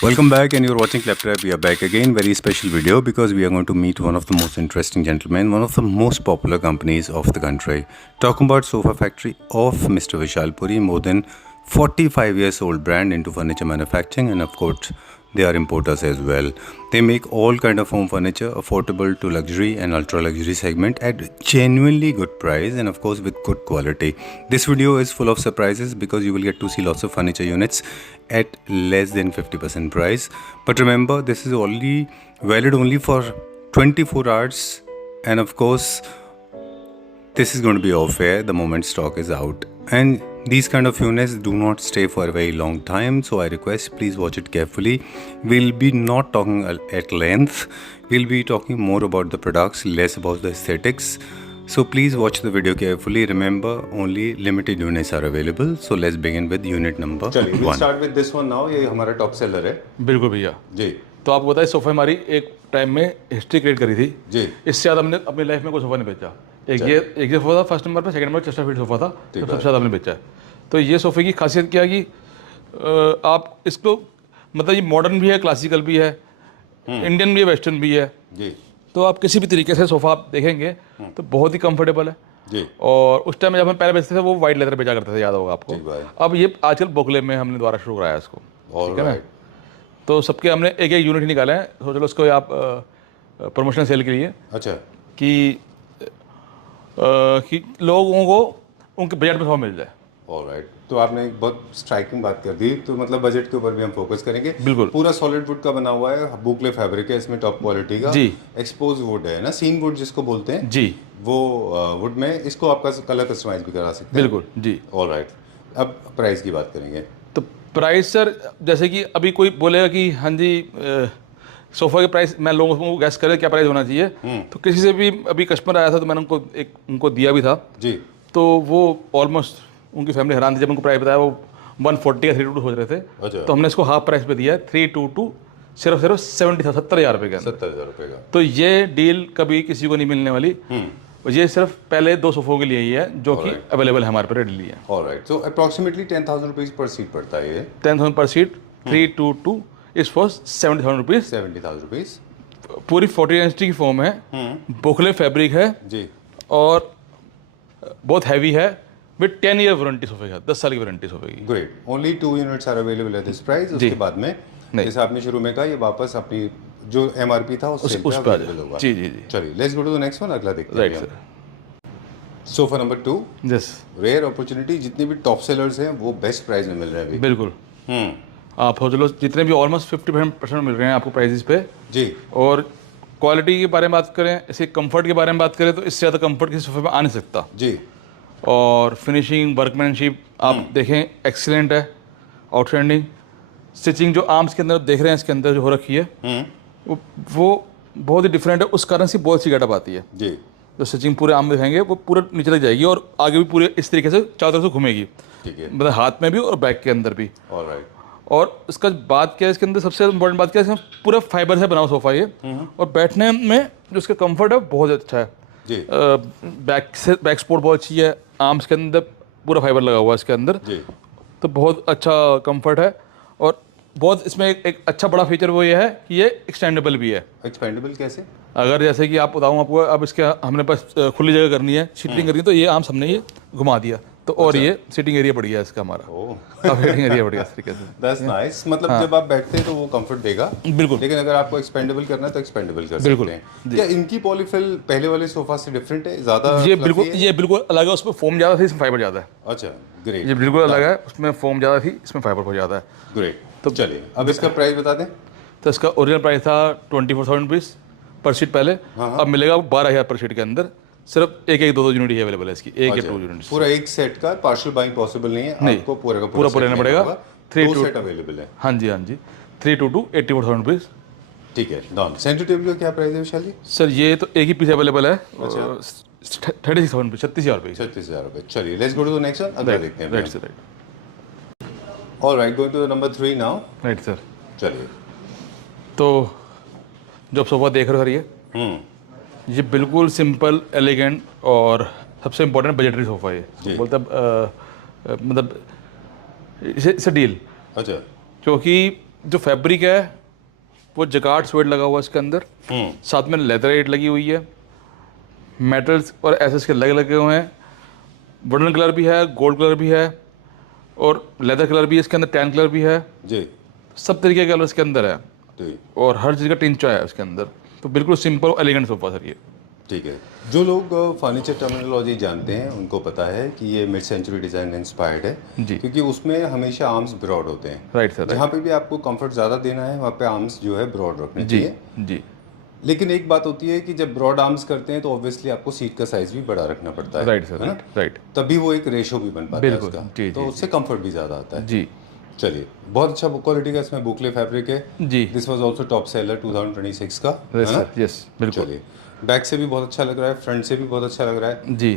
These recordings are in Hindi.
Welcome back, and you're watching Claptrap. We are back again. Very special video because we are going to meet one of the most interesting gentlemen, one of the most popular companies of the country. Talking about Sofa Factory of Mr. Vishal Puri, more than 45 years old brand into furniture manufacturing, and of course they are importers as well. They make all kind of home furniture, affordable to luxury and ultra luxury segment at genuinely good price, and of course with good quality. This video is full of surprises because you will get to see lots of furniture units at less than 50% price. But remember, this is only valid only for 24 hours, and of course this is going to be off air the moment stock is out, and these kind of units do not stay for a very long time, so I request please watch it carefully. We'll be not talking at length, we'll be talking more about the products, less about the aesthetics, so please watch the video carefully. Remember, only limited units are available, so let's begin with unit number चलिए, we'll one. start with this one now. ये हमारा टॉप सेलर है बिल्कुल भैया जी। तो आपको बताइए सोफा हमारी एक टाइम में हिस्ट्री क्रिएट करी थी जी। इससे ज़्यादा हमने अपनी लाइफ में कोई सोफा नहीं बेचा। एक ये सोफा था फर्स्ट नंबर पर, सेकंड नंबर चेस्टरफील्ड सोफा था जो सबसे ज़्यादा हमने बेचा है। तो ये सोफे की खासियत क्या है कि आप इसको मतलब ये मॉडर्न भी है, क्लासिकल भी है, इंडियन भी है, वेस्टर्न भी है जी तो आप किसी भी तरीके से सोफ़ा आप देखेंगे तो बहुत ही कंफर्टेबल है जी। और उस टाइम जब हम पहले बेचते थे वो वाइट लेदर बेचा करते थे, याद होगा ठीक बात है। आपको। अब ये आजकल बोकले में हमने दोबारा शुरू कराया इसको, ठीक है ना। ऑलराइट। तो सबके हमने एक एक यूनिट ही निकाले हैं, सोच लो उसको आप प्रमोशनल सेल के लिए अच्छा कि लोगों को उनके बजट में सोफा मिल जाए। ऑलराइट, तो आपने एक बहुत स्ट्राइकिंग बात कर दी। तो मतलब बजट के ऊपर भी हम फोकस करेंगे। बिल्कुल। पूरा सॉलिड वुड का बना हुआ है, बुकले फैब्रिक है, इसमें टॉप क्वालिटी का जी। एक्सपोज वुड है ना, सीन वुड जिसको बोलते हैं जी वो वुड में इसको आपका कलर कस्टमाइज भी करा सकते हैं। बिल्कुल जी। ऑलराइट, अब प्राइस की बात करेंगे। तो प्राइस सर, जैसे कि अभी कोई बोलेगा कि हाँ जी सोफ़ा के प्राइस, मैं लोगों को गैस करे क्या प्राइस होना चाहिए, तो किसी से भी अभी कस्टमर आया था तो मैंने उनको दिया भी था, जी तो वो ऑलमोस्ट उनकी फैमिली हैरान थी जब उनको प्राइस बताया। वो 140 या 322 सोच रहे थे, अच्छा। तो हमने इसको हाफ प्राइस पे दिया है 322 सिर्फ 70,000 रुपये के अंदर। 70,000 रुपये का। तो ये डील कभी किसी को नहीं मिलने वाली। और ये सिर्फ पहले 2 सोफ़ों के लिए ही है जो कि अवेलेबल है हमारे पर रेडीली है। ऑलराइट, तो अप्रॉक्सीमेटली 10,000 रुपीज पर सीट पड़ता है ये। 10,000 पर seat, 322 is for 70,000 rupees. 70,000 rupees. पूरी 40 इंच की फॉर्म है, बोखले फैब्रिक है जी। और बहुत हैवी है, विद 10 ईयर वारंटी सोफे का, 10 साल की वारंटी सोफे की। Great, only 2 units are available at this price. उसके बाद में जैसे आपने शुरू में कहा, ये वापस अपनी जो एमआरपी था उस पे आ अवेलेबल होगा। जी जी जी। चलिए, let's go to the next one. अगला देखते हैं। Right sir. Sofa number 2, yes rare opportunity. जितने भी टॉप सेलर्स हैं वो बेस्ट प्राइस में मिल रहे हैं अभी। बिल्कुल। आप सोच लो जितने भी ऑलमोस्ट 50% मिल रहे हैं आपको प्राइजेस पे। जी। और क्वालिटी के बारे में बात करें, इसके कंफर्ट के बारे में बात करें तो इससे ज़्यादा कंफर्ट किसी सोफे में आ नहीं सकता। जी। और फिनिशिंग, वर्कमैनशिप आप देखें एक्सीलेंट है, आउटस्टैंडिंग। स्टिचिंग जो आर्म्स के अंदर देख रहे हैं इसके अंदर जो हो रखी है वो बहुत ही डिफरेंट है, उस कारण से बहुत सी गेटअप आती है। जी। जो स्टिचिंग पूरे आर्म में दिखाएंगे वो पूरा नीचे तक जाएगी और आगे भी पूरे इस तरीके से चारों तरफ से घूमेगी, ठीक है। मतलब हाथ में भी और बैक के अंदर भी। ऑलराइट। और इसका बात क्या है, इसके अंदर सबसे इम्पोर्टेंट बात क्या है, इसमें पूरा फाइबर से बना हुआ सोफा ये, और बैठने में जो इसका कंफर्ट है बहुत अच्छा है। जी। बैक सपोर्ट बहुत अच्छी है, आर्म्स के अंदर पूरा फाइबर लगा हुआ है इसके अंदर, जी। तो बहुत अच्छा कंफर्ट है। और बहुत इसमें एक अच्छा बड़ा फीचर वो ये है कि ये एक्सटेंडेबल भी है। एक्सपेंडेबल कैसे? अगर जैसे कि आप बताऊँ आपको, अब इसके हमने पास खुली जगह करनी है, सीटिंग करनी है, तो ये आर्म्स हमने ये घुमा दिया तो और ये सीटिंग एरिया बढ़ गया इसका हमारा। सीटिंग एरिया बढ़ गया इस तरीके से। That's nice. मतलब जब आप बैठते हैं तो वो कंफर्ट देगा। बिल्कुल। लेकिन अगर आपको एक्सपेंडेबल करना है तो एक्सपेंडेबल कर बिल्कुल। सकते हैं। क्या इनकी पॉलीफिल पहले वाले सोफा से डिफरेंट है? ज्यादा ये fluffy बिल्कुल है? ये बिल्कुल अलग है, उसमें फोम ज़्यादा थी, इसमें फाइबर ज़्यादा है। अच्छा, ग्रेट। ये बिल्कुल अलग है, उसमें फोम ज़्यादा थी, इसमें फाइबर बहुत ज़्यादा है। ग्रेट। तो चलिए, अब इसका प्राइस बता दें। तो इसका ओरिजिनल प्राइस था 24,000 रुपीज़ पर सीट पहले, अब मिलेगा 12,000 पर सीट के अंदर। सिर्फ एक 2 यूनिट ही अवेलेबल है इसकी, एक या 2 यूनिट। पूरा एक सेट का पार्शियल बाइंग पॉसिबल नहीं है, आपको पूरा का पूरा लेना पड़ेगा। 3 सेट अवेलेबल है। हाँ जी हाँ जी, 322 84,000 रुपीज़। ठीक है, डन। सेंटर टेबल का क्या प्राइस है विशाल जी? सर ये तो एक ही पीस अवेलेबल है, 36,000 रुपये, 36,000 रुपये। 36,000 रुपये। चलिए, let's go to the next one. अगला देखते हैं। Right sir, right. Alright, going to the number 3 now. Right sir. चलिए। तो जो सोफा देख रहे हो सर, ये बिल्कुल सिंपल, एलिगेंट और सबसे इम्पोर्टेंट बजटरी सोफ़ा है ये। मतलब इसे डील, अच्छा। क्योंकि जो फैब्रिक है वो जकार्ड स्वेड लगा हुआ है इसके अंदर, साथ में लेदर एड लगी हुई है, मेटल्स और एसेस के लगे हुए हैं, वुडन कलर भी है, गोल्ड कलर भी है और लेदर कलर भी है इसके अंदर, टैन कलर भी है जी सब तरीके के कलर इसके अंदर है जी और हर चीज़ का टिंचा है इसके अंदर। तो बिल्कुल सिंपल एलिगेंट सोफा सर ये। ठीक है। जो लोग फर्नीचर टर्मिनोलॉजी जानते हैं उनको पता है कि ये मिड सेंचुरी डिज़ाइन इंस्पायर्ड है जी। क्योंकि उसमें हमेशा आर्म्स ब्रॉड होते हैं। Right sir. जहाँ पे भी आपको कंफर्ट ज़्यादा देना है वहाँ पे आर्म्स जो है ब्रॉड रखने जी चाहिए। जी लेकिन एक बात होती है कि जब ब्रॉड आर्म्स करते हैं तो ऑब्वियसली आपको सीट का साइज भी बड़ा रखना पड़ता है। Right sir. है ना? राइट तभी वो एक रेशो भी बन पाता है बिल्कुल, उसका, जी, तो जी, उससे कंफर्ट भी ज़्यादा आता है। जी चलिए, बहुत अच्छा क्वालिटी का इसमें बुकले फैब्रिक है। जी। This was also top seller 2026 का, है यस ना? सर, यस बिल्कुल। चलिए, बैक से भी बहुत अच्छा लग रहा है, फ्रंट से भी बहुत अच्छा लग रहा है। जी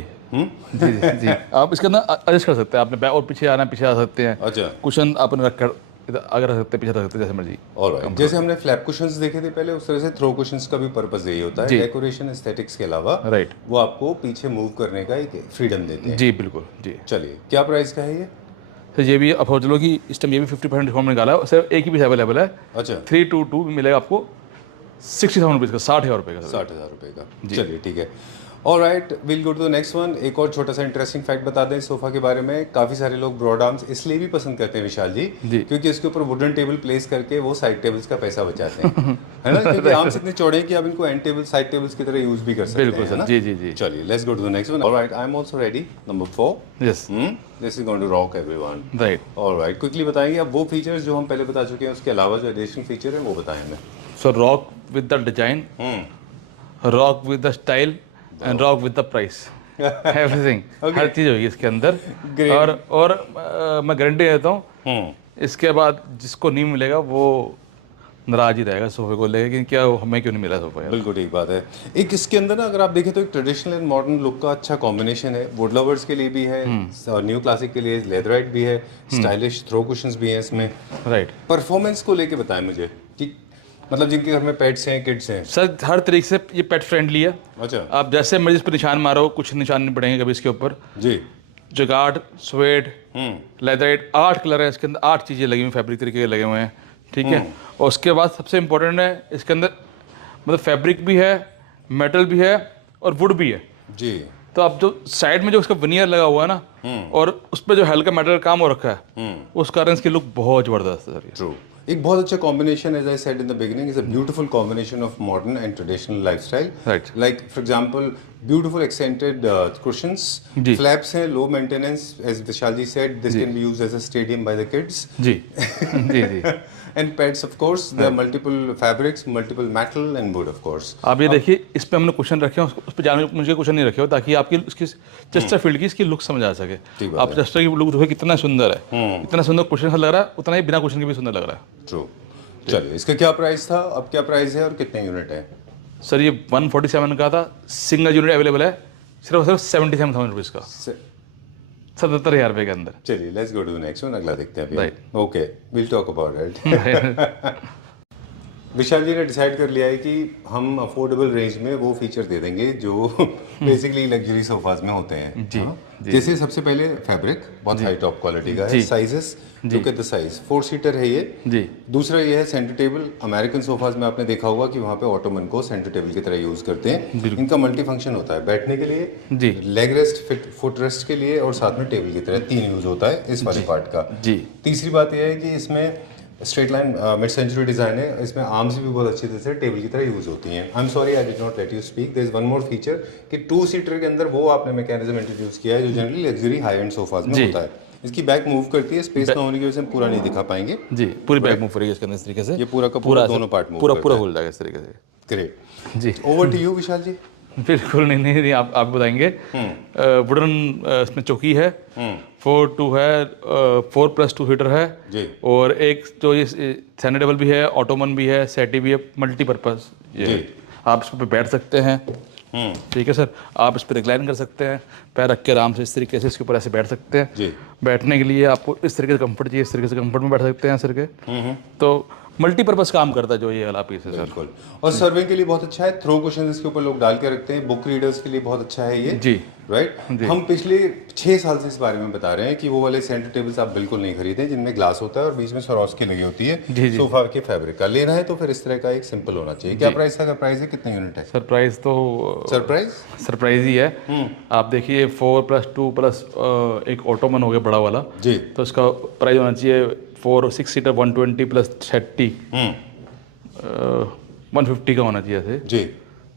जी जी आप इसके अंदर एडजस्ट कर सकते हैं, आपने बैक और पीछे आना पीछे आ सकते हैं, अच्छा, कुशन आपने रख कर इधर आगे रख सकते हैं, पीछे रख सकते हैं, जैसे मर्जी। ऑलराइट। जैसे हमने फ्लैप कुशंस देखे थे पहले, उस तरह से थ्रो कुशंस का भी पर्पस यही होता है, जी। डेकोरेशन एस्थेटिक्स के अलावा राइट। वो आपको पीछे मूव करने का एक फ्रीडम देते हैं। जी बिल्कुल जी। चलिए, क्या प्राइस का है ये? सर ये भी अब समझ लो कि इस टाइम ये भी 50% डिस्काउंट में निकाला है, सिर्फ एक ही पीस अवेलेबल है। अच्छा, 322 में मिलेगा आपको 60,000 रुपीज़ का, 60,000 रुपये का सर। 60,000 रुपये का। चलिए ठीक है। Alright, will go to the next one. एक और छोटा सा इंटरेस्टिंग फैक्ट बता दें इस सोफा के बारे में। काफ़ी सारे लोग ब्रॉड आर्म्स इसलिए भी पसंद करते हैं विशाल जी, जी। क्योंकि इसके ऊपर वुडन टेबल प्लेस करके वो साइड टेबल्स का पैसा बचाते हैं, है ना? क्योंकि आर्म्स इतने चौड़े हैं कि आप इनको एंड टेबल साइड टेबल्स की तरह यूज भी कर सकते हैं। बिल्कुल है सर, ना? जी जी जी। चलिए, let's go to the next one. Alright, I am also ready. Number 4। Yes this is going to rock everyone. Right. Alright, quickly बताएंगे अब वो फीचर्स जो हम पहले बता चुके हैं, उसके अलावा जो एडिशनल फीचर है वो बताएं हमें। So rock with the design, rock with the style and rock with the price, everything. हर चीज़ होगी इसके अंदर। और मैं गारंटी देता हूँ इसके बाद जिसको नहीं मिलेगा वो नाराज ही रहेगा सोफे को लेकर कि क्या हमें क्यों नहीं मिला सोफा यार। बिल्कुल ठीक बात है। एक इसके अंदर ना अगर आप देखें तो एक ट्रेडिशनल एंड मॉडर्न लुक का अच्छा कॉम्बिनेशन है। वुड लवर्स के लिए भी है और न्यू क्लासिक के लिए लेदराइट भी है, स्टाइलिश थ्रो कुशंस भी हैं इसमें। राइट परफॉर्मेंस को लेके बताएं मुझे कि मतलब जिनके घर में पेट्स हैं, किड्स हैं। सर, हर तरीके से ये पेट फ्रेंडली है। अच्छा आप जैसे मर्जी इस पर निशान मारो, कुछ निशान नहीं पड़ेंगे कभी इसके ऊपर। जी। जगार्ड, स्वेड, लेदराइट, 8 कलर है इसके अंदर, 8 चीज़ें लगी हुई फैब्रिक तरीके के लगे हुए हैं, ठीक है। और उसके बाद सबसे इम्पोर्टेंट है इसके अंदर मतलब फैब्रिक भी है, मेटल भी है और वुड भी है जी। तो आप जो साइड में जो उसका विनियर लगा हुआ है ना और उस पर जो हल्का मेटल का काम हो रखा है उस कारण इसकी लुक बहुत ज़बरदस्त है सर ये। ट्रू। एक बहुत अच्छा combination, as I said in the beginning, is a beautiful combination of modern and traditional lifestyle. Right. Like for example beautiful accented cushions, जी। फ्लैप्स हैं, low maintenance, as Vishal ji said, this can be used as a stadium by the kids. जी जी जी। And pets, of course, there are multiple fabrics, multiple metal and wood, of course. आप ये देखिए इस पे हमने क्वेश्चन रखे हैं, उस पर जाने मुझे क्वेश्चन नहीं रखे हो ताकि आपकी उसकी चेस्टरफील्ड की इसकी लुक समझ आ सके। ठीक बात आप चेस्टर की लुक देखो कितना सुंदर है, इतना सुंदर क्वेश्चन लग रहा है, उतना ही बिना क्वेश्चन के भी सुंदर लग रहा है। True. चलिए, इसका क्या प्राइस था, अब क्या प्राइस है और कितने यूनिट है? सर ये 147 का था, सिंगल यूनिट अवेलेबल है सिर्फ और सिर्फ 77,000 रुपीज़ का, 77,000 रुपये के अंदर। चलिए, let's go to the next one. अगला देखते हैं अभी। Right. Okay, will talk about it. Vishal ji ने डिसाइड कर लिया है कि हम अफोर्डेबल रेंज में वो फीचर दे देंगे जो बेसिकली लग्जरी सोफाज में होते हैं। जी, हाँ? जी। जैसे सबसे पहले फैब्रिक बहुत हाई टॉप क्वालिटी का है, sizes look at the size, 4 seater है ये। जी दूसरा ये है सेंटर टेबल। अमेरिकन सोफाज में आपने देखा होगा कि वहाँ पे ऑटोमन को सेंटर टेबल की तरह यूज करते हैं। इनका मल्टी फंक्शन होता है, बैठने के लिए, जी लेग रेस्ट, फुट रेस्ट के लिए और साथ में टेबल की तरह 3 यूज होता है इस वाले पार्ट का। जी। तीसरी बात यह है कि इसमें straight line mid century design है, इसमें आर्म्स भी बहुत अच्छी तरह से टेबल की तरह यूज होती हैं। I am sorry I did not let you speak. There is one more feature कि 2 सीटर के अंदर वो आपने मैकेनिज्म इंट्रोड्यूस किया है जो generally luxury high and sofas में होता है। इसकी बैक मूव करती है, स्पेस ना होने की वजह से हम पूरा नहीं दिखा पाएंगे। जी, पूरी बैक मूव करेगी इसके अंदर इस तरीके से, ये पूरा का पूरा दोनों पार्ट मूव पूरा करता पूरा है। खुल जाएगा इस तरीके से। ग्रेट जी, over to you Vishal ji. बिल्कुल नहीं आप बताएंगे। वुडन इसमें चौकी है, 4-2 है, 4+2 सीटर है जी। और एक जो ये सेंटर टेबल भी है, ऑटोमन भी है, सेटी भी है, मल्टीपर्पज ये जी। है। आप इस पर बैठ सकते हैं, ठीक है सर। आप इस पर रिक्लाइन कर सकते हैं, पैर रख के आराम से इस तरीके से इसके ऊपर ऐसे बैठ सकते हैं। जी। बैठने के लिए आपको इस तरीके से कंफर्ट चाहिए, इस तरीके से कंफर्ट में बैठ सकते हैं सर के। तो मल्टीपर्पज़ काम करता है जो ये वाला पीस है सर। बिल्कुल। और सर्विंग के लिए बहुत अच्छा है, थ्रो क्वेश्चन इसके ऊपर लोग डाल के रखते हैं, बुक रीडर्स के लिए बहुत अच्छा है ये। जी। राइट। हम पिछले 6 साल से इस बारे में बता रहे हैं कि वो वाले सेंटर टेबल्स आप बिल्कुल नहीं खरीदें जिनमें ग्लास होता है और बीच में सरोस्की लगी होती है। जी, जी। सोफा के फैब्रिक का लेना है तो फिर इस तरह का एक सिंपल होना चाहिए। क्या प्राइस था? प्राइस है कितने यूनिट है? सरप्राइज तो सरप्राइज ही है। आप देखिए 4+2+ एक ऑटोमन हो गया बड़ा वाला जी। तो इसका प्राइस होना चाहिए 4-6 सीटर 120+30 150 का होना चाहिए ऐसे। जी।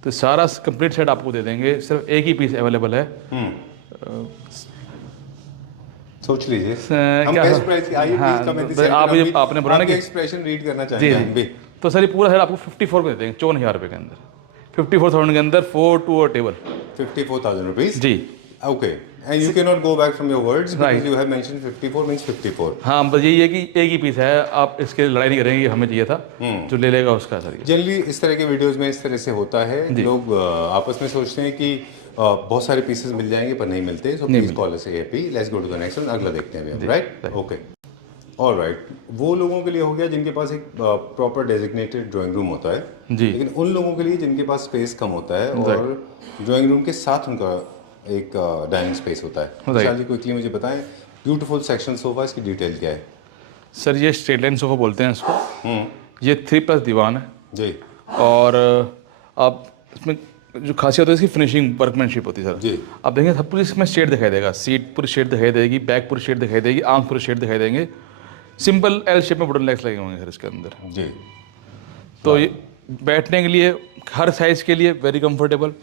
तो सारा कंप्लीट सेट आपको दे देंगे, सिर्फ एक ही पीस अवेलेबल है। सोच लीजिए हम क्या बेस्ट प्राइस की आइए हाँ, प्लीज कमेंट तो आप ये आपने बोला ना कि एक्सप्रेशन रीड करना जी चाहेंगे हम भी। जी तो सर ये पूरा सेट आपको 54 में दे देंगे, 54,000 रुपये के अंदर, 54,000 के अंदर 4 टेबल। 54,000 rupees। जी। Okay, and you cannot go back from your words because Right. you have mentioned 54 means 54। हाँ बस यही है कि एक ही पीस है, आप इसके लड़ाई नहीं करेंगे, हमें चाहिए था जो ले लेगा उसका सर ये। जनरली इस तरह के वीडियोस में इस तरह से होता है, लोग आपस में सोचते हैं कि बहुत सारे पीसेस मिल जाएंगे पर नहीं मिलते। So please call us ASAP. Let's go to the next one. अगला देखते हैं अभी, राइट? Okay, alright. वो लोगों के लिए हो गया जिनके पास एक प्रॉपर डेजिग्नेटेड ड्राइंग रूम होता है जी। लेकिन उन लोगों के लिए जिनके पास स्पेस कम होता है और ड्राइंग रूम के साथ उनका एक डाइनिंग स्पेस होता है। विशाल जी क्विकली मुझे बताएं, ब्यूटीफुल सेक्शन सोफा, इसकी डिटेल क्या है? सर ये स्ट्रेट लाइन सोफा बोलते हैं इसको। ये 3+ दीवान है जी। और आप इसमें जो खासियत है इसकी फिनिशिंग वर्कमैनशिप होती है सर। जी। आप देखेंगे सब पूरी इसमें शेड दिखाई देगा, सीट पूरी शेड दिखाई देगी, बैक पूरी शेड दिखाई देगी, आर्म पूरे शेड दिखाई देंगे। सिंपल एल शेप में वुडन लेग्स लगे होंगे सर इसके अंदर। जी। तो ये बैठने के लिए हर साइज के लिए वेरी कंफर्टेबल।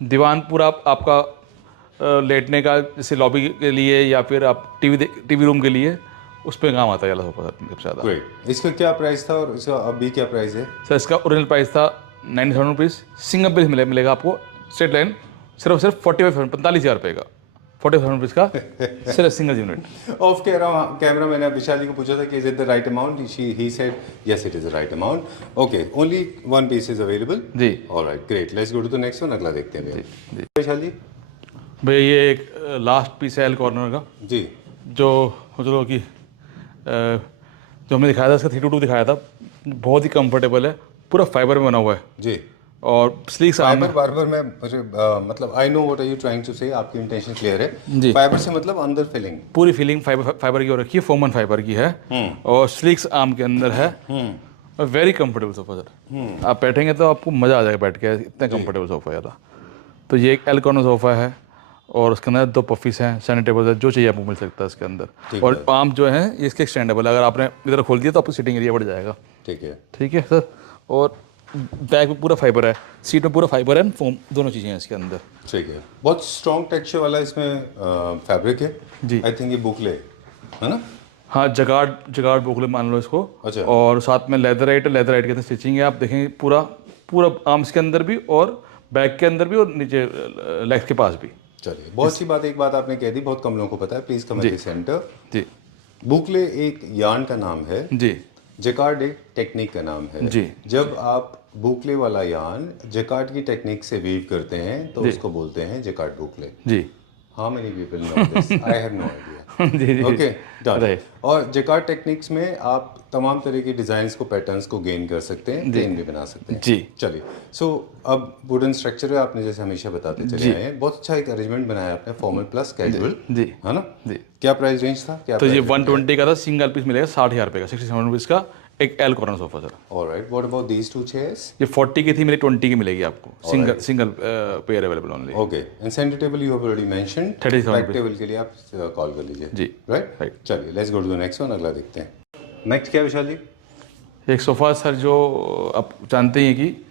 दीवान पूरा आपका लेटने का, जैसे लॉबी के लिए या फिर आप टीवी रूम के लिए उस पर काम आता है वाला सोफा सबसे ज़्यादा। ग्रेट। इसका क्या प्राइस था और इसका अभी क्या प्राइस है? सर इसका ओरिजिनल प्राइस था 90,000 रुपीज़। सिंगल पीस मिलेगा आपको स्ट्रेट लाइन सिर्फ 45,000 रुपये का, 45,000 रुपीज़ का सिर्फ सिंगल यूनिट। ऑफ कैमरा मैंने विशाल जी को पूछा था कि is it the right amount? He said yes it is the right amount. Okay, only one piece is available. जी। Alright, great. Let's go to the next one. अगला देखते हैं भैया। विशाल जी। भैया ये एक लास्ट पीस है एल कॉर्नर का, जी। जो चलो कि जो हमने दिखाया था इसका 322 दिखाया था, बहुत ही कंफर्टेबल है, पूरा फाइबर में बना हुआ है जी। और स्लीक आर्म है। फाइबर में मुझे मतलब I know what are you trying to say, आपकी इंटेंशन क्लियर है। जी। फाइबर से मतलब अंदर फिलिंग, पूरी फीलिंग फाइबर की हो रखी है, फोमन फाइबर की है और स्लीक्स आर्म के अंदर है और वेरी कंफर्टेबल सोफा सर। आप बैठेंगे तो आपको मज़ा आ जाएगा बैठ के, इतना कंफर्टेबल सोफा है ज़्यादा। तो ये एक एल कॉर्नर सोफा है और उसके अंदर 2 पफीस हैं, सेंटर टेबल है, जो चाहिए आपको मिल सकता है इसके अंदर। और आर्म जो है ये इसके एक्सटेंडेबल है, अगर आपने इधर खोल दिया तो आपको सीटिंग एरिया बढ़ जाएगा। ठीक है। ठीक है सर। और बैक में पूरा फाइबर है, सीट में पूरा फाइबर है, फोम दोनों चीज़ें हैं इसके अंदर। ठीक है। बहुत स्ट्रॉन्ग टेक्सचर वाला इसमें फैब्रिक है जी। आई थिंक ये बुकले है ना? हाँ, जगार्ड बोकले मान लो इसको। अच्छा। और साथ में लेदराइट के अंदर स्टिचिंग है, आप देखेंगे पूरा आर्म्स के अंदर भी और बैक के अंदर भी और नीचे लेग्स के पास भी। चलिए, बहुत सी बात, एक बात आपने कह दी, बहुत कम लोगों को पता है। Please come at the centre. जी। बुकले एक यार्न का नाम है, जी। जकार्ड एक टेक्निक का नाम है। जी। जब आप बुकले वाला यार्न जकार्ड की टेक्निक से वीव करते हैं तो उसको बोलते हैं जकार्ड बुकले। जी। How many people know this? I have no idea. जी जी। Okay, done. Right. और जकार्ड टेक्निक्स में आप तमाम तरह के डिजाइन्स को, पैटर्न्स को गेन कर सकते हैं, प्लेन भी बना सकते हैं। जी। चलिए, सो अब वुडन स्ट्रक्चर है, आपने जैसे हमेशा बताते चले आए हैं, बहुत अच्छा एक अरेंजमेंट बनाया आपने, फॉर्मल प्लस कैजुअल। जी। है ना? जी। क्या प्राइस रेंज था? क्या तो ये 120 का था, सिंगल पीस मिलेगा 60,000 रुपये का, 67 रुपीज़ का एक L corner sofa sir. Alright, what about these two chairs? ये 40 की थी, मेरी 20 की मिलेगी आपको, single pair available only. Okay, and centre table you have already mentioned. 30,000 back table के लिए आप कॉल कर लीजिए। जी। राइट? Right. चलिए, let's go to the next one. अगला देखते हैं। नेक्स्ट क्या विशाल जी? एक सोफ़ा सर जो आप जानते ही हैं कि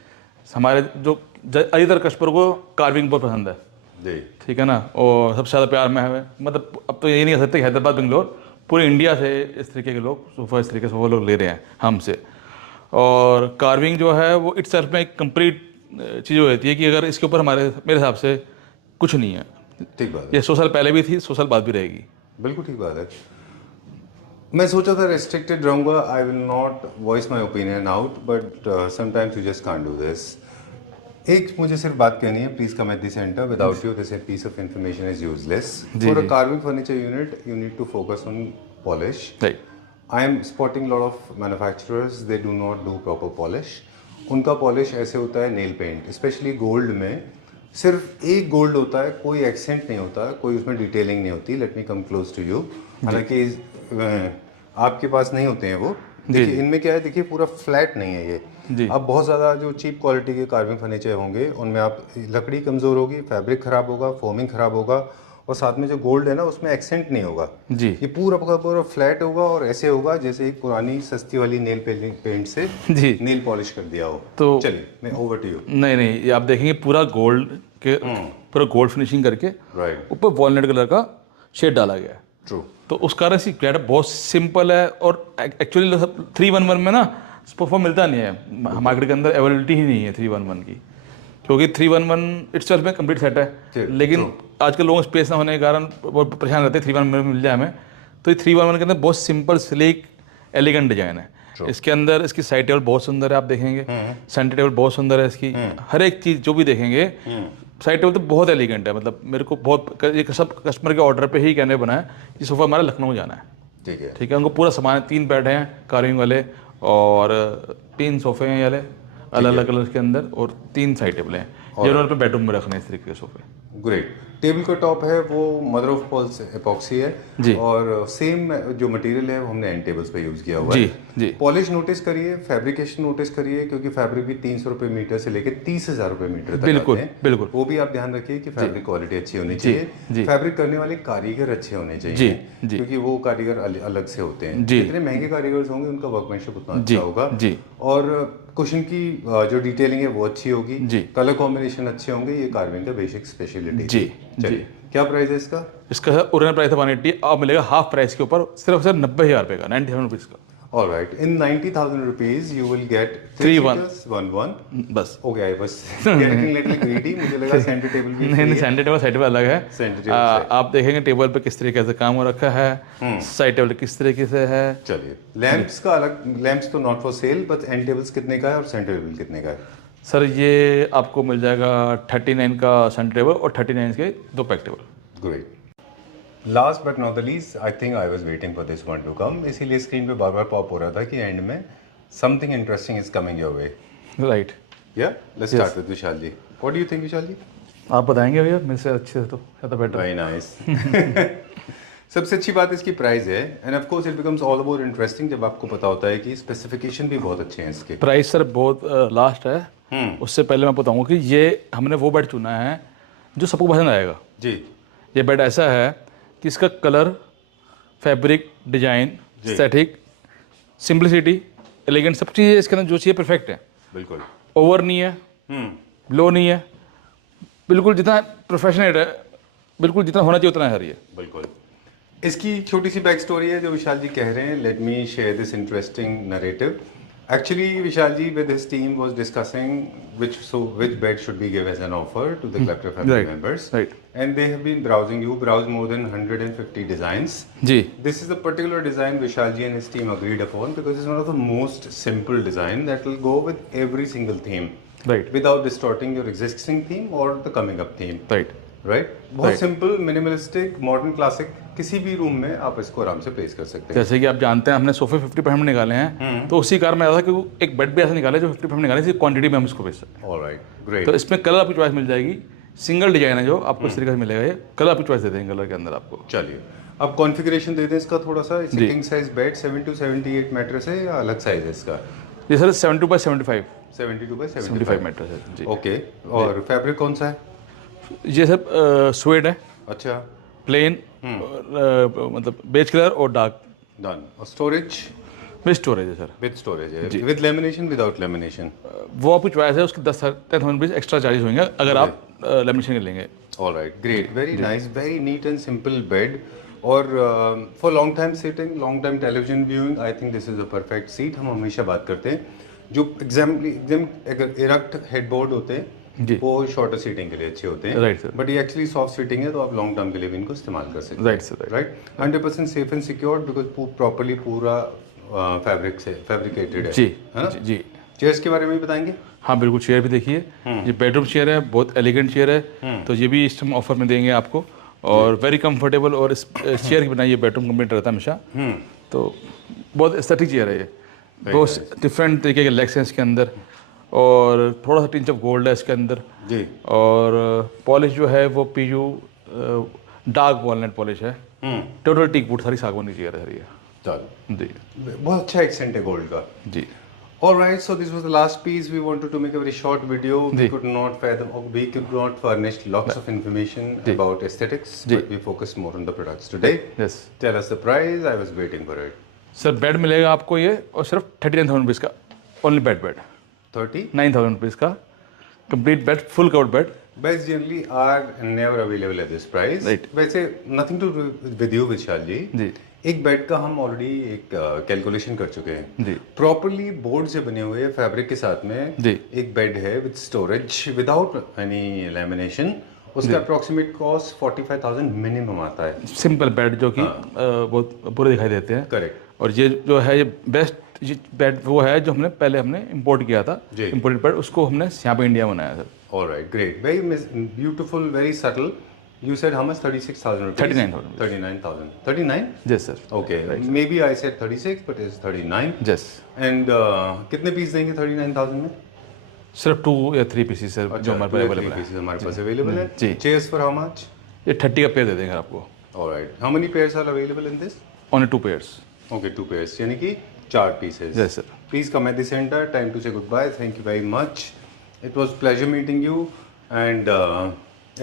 हमारे जो अधिकतर कस्टमर को कार्विंग बहुत पसंद है। जी। ठीक है ना, और सबसे ज़्यादा प्यार में है, मतलब अब तो ये नहीं कह सकते कि हैदराबाद बेंगलोर, पूरे इंडिया से इस तरीके के लोग सोफ़ा, इस तरीके से वो लोग ले रहे हैं हमसे। और कार्विंग जो है वो इट्स सेल्फ में एक कंप्लीट चीज़ हो जाती है कि अगर इसके ऊपर मेरे हिसाब से कुछ नहीं है। ठीक बात है। ये 100 साल पहले भी थी, 100 साल बाद भी रहेगी। बिल्कुल ठीक बात है। मैं सोचा था रेस्ट्रिक्टेड रहूंगा, I will not voice my opinion out, but sometimes you just can't do this. एक मुझे सिर्फ बात कहनी है, please come at the centre, without you this piece of information is useless. For a carving furniture unit you need to focus on polish. Right. I am spotting lot of manufacturers they do not do proper polish. उनका पॉलिश ऐसे होता है नेल पेंट, स्पेशली गोल्ड में सिर्फ एक गोल्ड होता है, कोई एक्सेंट नहीं होता, कोई उसमें डिटेलिंग नहीं होती। Let me come close to you. हालांकि आपके पास नहीं होते हैं वो। देखिए इनमें क्या है, देखिए पूरा फ्लैट नहीं है ये। अब बहुत ज़्यादा जो चीप क्वालिटी के कार्विंग फर्नीचर होंगे उनमें आप लकड़ी कमज़ोर होगी, फैब्रिक ख़राब होगा, फोमिंग ख़राब होगा, और साथ में जो गोल्ड है ना उसमें एक्सेंट नहीं होगा जी। ये पूरा का पूरा फ्लैट होगा और ऐसे होगा जैसे एक पुरानी सस्ती वाली नेल पेंट से जी नेल पॉलिश कर दिया हो। तो चलिए मैं ओवर टू यू। नहीं नहीं, ये आप देखेंगे पूरा गोल्ड के पूरा गोल्ड फिनिशिंग करके राइट, ऊपर वॉलनट कलर का शेड डाला गया है। ट्रू। तो उस कारण से गेटअप बहुत सिंपल है, और एक्चुअली 311 में ना परफॉर्म मिलता नहीं है मार्केट के अंदर, अवेलेबिलिटी ही नहीं है 311 की, क्योंकि 311 इटसेल्फ में कंप्लीट सेट है। लेकिन आजकल लोगों को स्पेस ना होने के कारण बहुत परेशान रहते हैं 311 में मिल जाए हमें। तो ये 311 के अंदर बहुत सिंपल स्लीक एलिगेंट डिजाइन है। इसके अंदर इसकी साइड टेबल बहुत सुंदर है, आप देखेंगे सेंटर टेबल बहुत सुंदर है इसकी, हर एक चीज़ जो भी देखेंगे साइड टेबल तो बहुत एलिगेंट है। मतलब मेरे को बहुत, ये सब कस्टमर के ऑर्डर पे ही कहने बना है कि सोफा हमारा लखनऊ जाना है। ठीक है, उनको पूरा सामान है, 3 बेड हैं कार्विंग वाले और 3 सोफे हैं वाले अलग अलग कलर के अंदर, और 3 साइड टेबल हैं जो उन्होंने अपने बेडरूम में रखने इस तरीके के सोफे। ग्रेट। टेबल का टॉप है वो मदर ऑफ पॉल एपॉक्सी है जी। और सेम जो मटेरियल है वो हमने एंड टेबल्स पे यूज किया हुआ जी है। जी। पॉलिश नोटिस करिए, फैब्रिकेशन नोटिस करिए, क्योंकि फैब्रिक भी 300 रुपये मीटर से लेकर 30,000 रुपये मीटर तक बिल्कुल आते हैं। बिल्कुल। वो भी आप ध्यान रखिए कि फैब्रिक क्वालिटी अच्छी होनी चाहिए, फैब्रिक करने वाले कारीगर अच्छे होने चाहिए, क्योंकि वो कारीगर अलग से होते हैं। जितने महंगे कारीगर होंगे उनका वर्कमैनशिप उतना अच्छा होगा, और कुशन की जो डिटेलिंग है वो अच्छी होगी, कलर कॉम्बिनेशन अच्छे होंगे। ये कार्विंग का बेसिक स्पेशलिटी। जी। चलिए क्या प्राइस है इसका? इसका ओरिजिनल प्राइस है 180, अब मिलेगा हाफ प्राइस के ऊपर सिर्फ 90,000 रुपये का, 97 रुपीज़ का। Alright, in 90,000 rupees you will get 3 1 बस। Okay, I was getting little greedy. मुझे लगा सेंटर टेबल भी नहीं, सेंटर टेबल साइड टेबल अलग है। सेंटर टेबल आप देखेंगे टेबल पे किस तरीके से काम हो रखा है, साइड टेबल किस तरीके से है। चलिए, लैंप्स का अलग, लैंप्स तो not for sale, but and tables कितने का है और सेंटर टेबल कितने का है? सर ये आपको मिल जाएगा 39 का सेंटर टेबल और 39 के 2 pack table. Great. Last but not the least, I think I was waiting for this one to come, इसीलिए स्क्रीन पे बार बार पॉप हो रहा था कि एंड में something interesting is coming your way. Right, या let's start with Vishal ji. What do you think Vishal ji? आप बताएंगे भैया मेरे से अच्छे से तो ज़्यादा बेटर। Very nice. सबसे अच्छी बात इसकी प्राइस है, end of course it becomes all more interesting जब आपको पता होता है कि स्पेसिफिकेशन भी बहुत अच्छे हैं इसके। प्राइस सर बहुत लास्ट है। उससे पहले मैं बताऊंगा कि ये हमने वो बेड चुना है जो सबको पसंद आएगा जी। ये बेड ऐसा है कि इसका colour, fabric, design, aesthetic, simplicity, elegant, सब चीज़ें इसके अंदर जो चाहिए परफेक्ट है। बिल्कुल ओवर नहीं है, लो नहीं है, बिल्कुल जितना प्रोफेशनल है, बिल्कुल जितना होना चाहिए उतना है सर ये। बिल्कुल। इसकी छोटी सी बैक स्टोरी है जो विशाल जी कह रहे हैं। Let me share this interesting narrative. Actually, Vishal ji with his team was discussing which bed should be given as an offer to the collective family members. Right. And they have been browsing. You browsed more than 150 designs. जी। This is the particular design Vishal ji and his team agreed upon because it's one of the most simple design that will go with every single theme. Right. Without distorting your existing theme or the coming up theme. Right. Right बहुत सिंपल, मिनिमलिस्टिक, मॉडर्न, क्लासिक, किसी भी रूम में आप इसको आराम से प्लेस कर सकते हैं। जैसे कि आप जानते हैं हमने सोफे 50% निकाले हैं, तो उसी कारण में आया था कि वो एक बेड भी ऐसा निकाले जो 50% निकाले, इसी क्वांटिटी में हम इसको बेच सकते हैं। Alright, great. तो इसमें कलर आपकी चॉइस मिल जाएगी, सिंगल डिजाइन है जो आपको इस तरीके से मिलेगा। ये कलर आपकी चॉइस दे देंगे कलर के अंदर आपको। चलिए अब कॉन्फ़िगरेशन दे दें इसका थोड़ा सा। किंग साइज बेड 72 78 मैट्रेस है या अलग साइज है इसका? ये सर 72/75 72/75 मैट्रेस है जी। ओके, और फैब्रिक कौन सा है? ये सर स्वेड है। अच्छा। प्लेन, मतलब बेज कलर और डार्क। डन। और स्टोरेज? विद स्टोरेज है सर। विद स्टोरेज है, विद लेमिनेशन, विदाउट लेमिनेशन? वो आपकी चॉइस है, उसके 10,000 रुपीज़ एक्स्ट्रा चार्जेस होंगे अगर आप लेमिनेशन लेंगे। Alright, great, very nice, very neat and simple bed. और for long time sitting, long time television viewing, I think this is a perfect seat. हम हमेशा बात करते हैं जो एकदम इरेक्ट हेडबोर्ड होते हैं वो शॉर्टर सीटिंग के लिए अच्छे होते हैं। Right sir. बट ये एक्चुअली सॉफ्ट सीटिंग है तो आप लॉन्ग टर्म के लिए भी इनको इस्तेमाल कर सकते हैं। Right sir, right. 100% safe and secure because properly पूरा फैब्रिक से फैब्रिकेटेड है। जी, है ना? जी। चेयर्स के बारे में भी बताएंगे? हाँ बिल्कुल, चेयर भी देखिए, ये बेडरूम चेयर है, बहुत एलिगेंट चेयर है, तो ये भी इस टाइम ऑफर में देंगे आपको, और वेरी कंफर्टेबल। और इस चेयर की बनाई ये बेडरूम कंप्लीट रहता है हमेशा, तो बहुत एस्थेटिक चेयर है ये। दो डिफरेंट तरीके के लेग्स हैं इसके अंदर, और थोड़ा सा टिंच ऑफ गोल्ड है इसके अंदर जी। और पॉलिश जो है वो पीयू डार्क वॉलनट पॉलिश है। टोटल टीक वुड सारी सागवानी चेयर है सर ये। चलो, जी बहुत अच्छा एक्सेंट है गोल्ड का। जी Alright, so this was the last piece. We wanted to make a very short video. We जी। could not fathom, or we could not furnish lots of information about aesthetics, जी। but we focused more on the products today. Yes Tell us the price. I was waiting for it. Sir bed मिलेगा आपको ये, और सिर्फ 39,000 रुपीज़ का ओनली बेड 30. 9,000 रुपीज़ का complete bed, full covered bed. Beds generally are never available at this price. Right. वैसे nothing to do with you, विशाल जी। जी एक बेड का हम ऑलरेडी एक कैलकुलेशन कर चुके हैं जी प्रॉपरली बोर्ड से बने हुए फैब्रिक के साथ में। जी। एक बेड है with storage without any lamination, उसका अप्रोक्सीमेट कॉस्ट 45,000 मिनिमम आता है। सिंपल बेड जो कि बहुत बुरे दिखाई देते हैं। करेक्ट। और ये जो है ये बेस्ट बेड वो है जो पहले हमने इंपोर्ट किया था, जी। इंपोर्टेड बेड, उसको हमने यहाँ पे इंडिया में बनाया sir. Alright, great, very beautiful, very subtle. You said how much? 36,000 rupees. 39,000. 39,000. 39? Yes sir. Okay. Maybe I said 36, but it's 39. Yes And कितने पीस देंगे 39,000 में? सिर्फ 2 या 3 पीसीस सर जो हमारे पास अवेलेबल है। पीसेस हमारे पास अवेलेबल है। जी। Chairs for how much? ये 30 का पेयर दे देंगे आपको। Alright. How many pairs are available in this? Only 2 pairs. Okay, 2 pairs. यानी कि 4 pieces. Yes, sir. Please come at the center. Time to say goodbye. Thank you very much. It was pleasure meeting you. And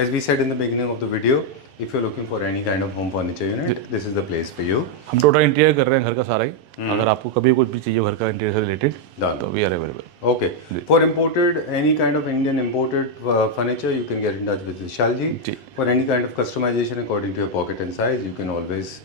as we said in the beginning of the video, if you're looking for any kind of home furniture unit, this is the place for you. हम टोटल इंटीरियर कर रहे हैं घर का सारा ही। अगर आपको कभी कुछ भी चाहिए घर का इंटीरियर से रिलेटेड Done. तो we are available. Okay. For imported, any kind of Indian imported furniture, you can get in touch with Vishal ji. जी। For any kind of customization according to your pocket and size, you can always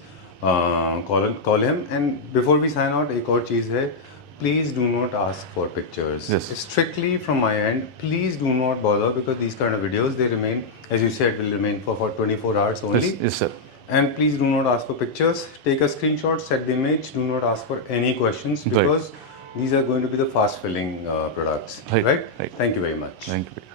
call him. And before we sign out, एक और चीज़ है, please do not ask for pictures. Yes. Strictly from my end, please do not bother, because these kind of videos, they remain, as you said, will remain for 24 hours only. Yes sir. And please do not ask for pictures. Take a screenshot, set the image. Do not ask for any questions, Right. because these are going to be the fast filling products. Right, Right? right. Thank you very much. Thank you.